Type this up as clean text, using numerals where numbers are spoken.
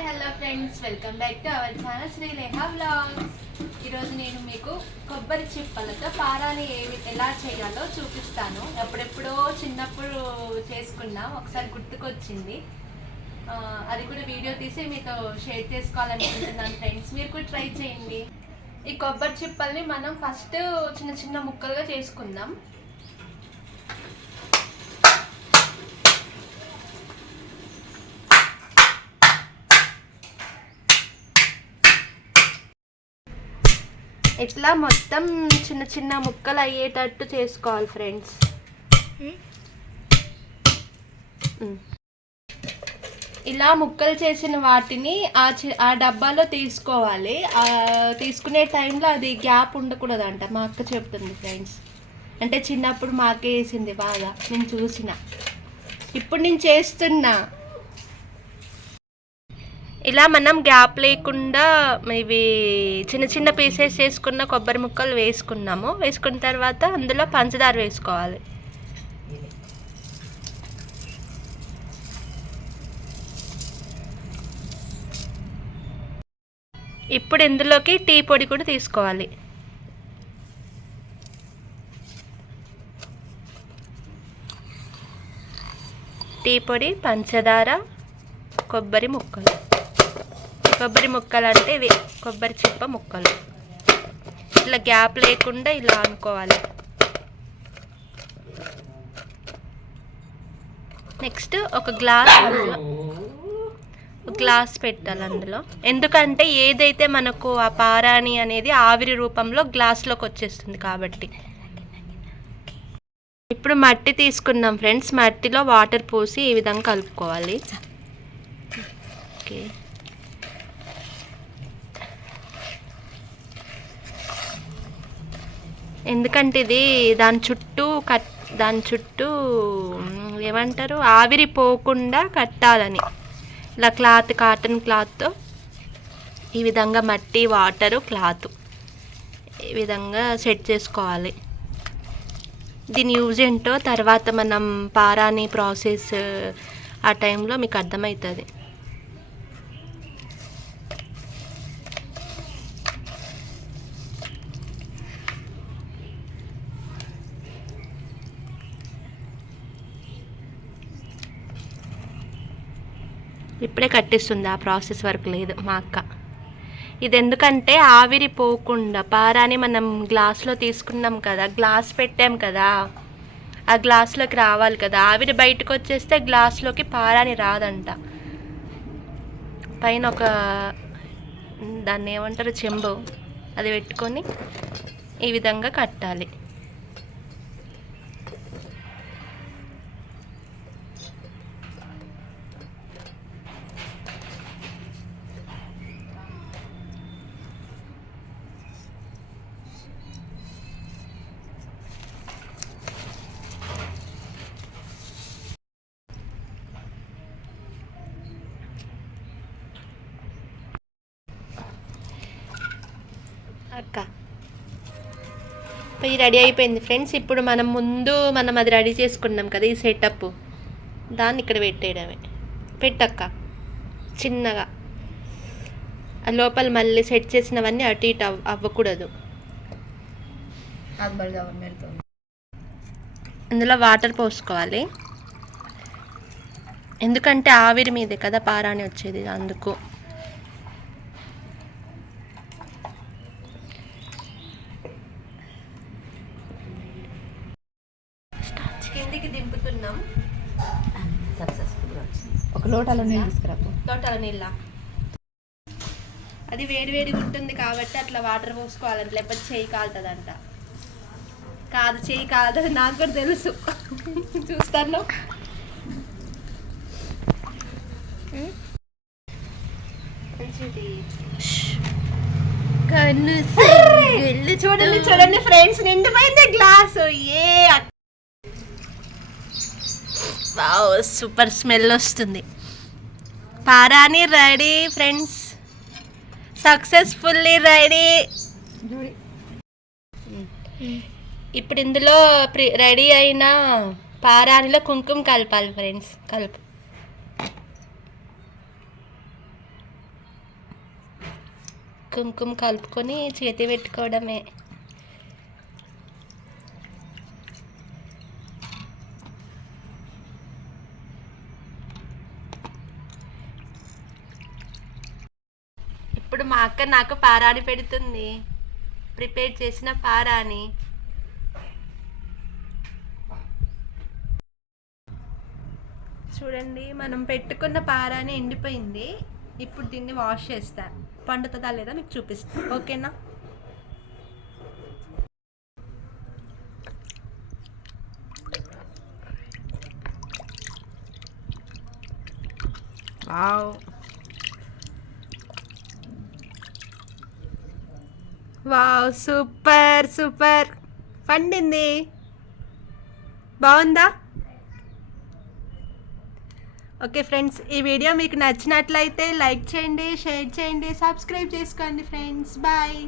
Hi hello friends, welcome back to our channel Srilekha vlogs. ఈరోజు నేను మీకు కొబ్బరి చిప్పలతో పారాని ఎలా చేయాలో చూపిస్తాను. ఎప్పుడెప్పుడో చిన్నప్పుడు చేసుకున్నా, ఒకసారి గుర్తుకొచ్చింది. అది కూడా వీడియో తీసి మీతో షేర్ చేసుకోవాలనుకుంటున్నాను ఫ్రెండ్స్. మీరు కూడా ట్రై చేయండి. ఈ కొబ్బరి చిప్పల్ని మనం ఫస్ట్ చిన్న చిన్న ముక్కలుగా చేసుకుందాం. ఇట్లా మొత్తం చిన్న చిన్న ముక్కలు అయ్యేటట్టు చేసుకోవాలి ఫ్రెండ్స్. ఇలా ముక్కలు చేసిన వాటిని ఆ డబ్బాలో తీసుకోవాలి. తీసుకునే టైంలో అది గ్యాప్ ఉండకూడదంట, మా అక్క చెప్తుంది ఫ్రెండ్స్. అంటే చిన్నప్పుడు మా అక్క వేసింది బాగా, నేను చూసిన. ఇప్పుడు నేను చేస్తున్నా. ఇలా మనం గ్యాప్ లేకుండా ఇవి చిన్న చిన్న పీసెస్ చేసుకున్న కొబ్బరి ముక్కలు వేసుకున్నాము. వేసుకున్న తర్వాత అందులో పంచదార వేసుకోవాలి. ఇప్పుడు ఇందులోకి టీ పొడి కూడా తీసుకోవాలి. టీ పొడి, పంచదార, కొబ్బరి ముక్కలు. కొబ్బరి ముక్కలు అంటే ఇవి కొబ్బరి చిప్ప ముక్కలు. ఇట్లా గ్యాప్ లేకుండా ఇలా అనుకోవాలి. నెక్స్ట్ ఒక గ్లాస్ పెట్టాలి అందులో. ఎందుకంటే ఏదైతే మనకు ఆ పారాని అనేది ఆవిరి రూపంలో గ్లాస్లోకి వచ్చేస్తుంది కాబట్టి. ఇప్పుడు మట్టి తీసుకున్నాం ఫ్రెండ్స్. మట్టిలో వాటర్ పోసి ఈ విధంగా కలుపుకోవాలి. ఓకే, ఎందుకంటే ఇది దాని చుట్టూ ఏమంటారు, ఆవిరి పోకుండా కట్టాలని. ఇలా కాటన్ క్లాత్తో ఈ విధంగా మట్టి, వాటరు, క్లాత్ ఈ విధంగా సెట్ చేసుకోవాలి. దీని యూజ్ ఏంటో తర్వాత మనం పారాని ప్రాసెస్ ఆ టైంలో మీకు అర్థమవుతుంది. ఇప్పుడే కట్టిస్తుంది, ఆ ప్రాసెస్ వరకు లేదు మా అక్క. ఇది ఎందుకంటే ఆవిరి పోకుండా పారాని మనం గ్లాస్లో తీసుకున్నాం కదా, గ్లాస్ పెట్టాం కదా, ఆ గ్లాస్లోకి రావాలి కదా. ఆవిరి బయటకు వచ్చేస్తే గ్లాస్లోకి పారాని రాదంట. పైన ఒక దాన్ని ఏమంటారు, చెంబు, అది పెట్టుకొని ఈ విధంగా కట్టాలి. అక్క పోయి రెడీ అయిపోయింది ఫ్రెండ్స్. ఇప్పుడు మనం అది రెడీ చేసుకున్నాం కదా, ఈ సెటప్, దాన్ని ఇక్కడ పెట్టేయడమే. పెట్టక్క చిన్నగా. ఆ లోపల మళ్ళీ సెట్ చేసినవన్నీ అటు ఇటు అవ్వకూడదు. అందులో వాటర్ పోసుకోవాలి, ఎందుకంటే ఆవిరి మీదే కదా పారాని వచ్చేది, అందుకు. కిందికి దింపుతున్నాం. ఒక లోటాలో నీళ్ళు తీసుకురా. లోటాల నీళ్ళ అది వేడిగా ఉంటుంది కాబట్టి అట్లా వాటర్ పోసుకోవాలంట, లేకపోతే చేయి కాలుతుందంట. కాదు, చేయి కాలుతుంది, నాకు కూడా తెలుసు. చూస్తాను. చూడండి ఫ్రెండ్స్, నిండిపోయింది గ్లాసు. వావ్, సూపర్ స్మెల్ వస్తుంది. పారాని రెడీ ఫ్రెండ్స్, సక్సెస్ఫుల్లీ రెడీ. ఇప్పుడు ఇందులో రెడీ అయిన పారానిలో కుంకుమ కలపాలి ఫ్రెండ్స్. కలుపు. కుంకుమ కలుపుకొని చేతి పెట్టుకోవడమే. ఇప్పుడు మా అక్క నాకు పారాని పెడుతుంది, ప్రిపేర్ చేసిన పారాని. చూడండి, మనం పెట్టుకున్న పారాని ఎండిపోయింది. ఇప్పుడు దీన్ని వాష్ చేస్తాను. పండుతుందా లేదా మీకు చూపిస్తాను, ఓకేనా? వావ్ వావ్, సూపర్ సూపర్, పండింది. బాగుందా? ఓకే ఫ్రెండ్స్, ఈ వీడియో మీకు నచ్చినట్లయితే లైక్ చేయండి, షేర్ చేయండి, సబ్స్క్రైబ్ చేసుకోండి ఫ్రెండ్స్. బాయ్.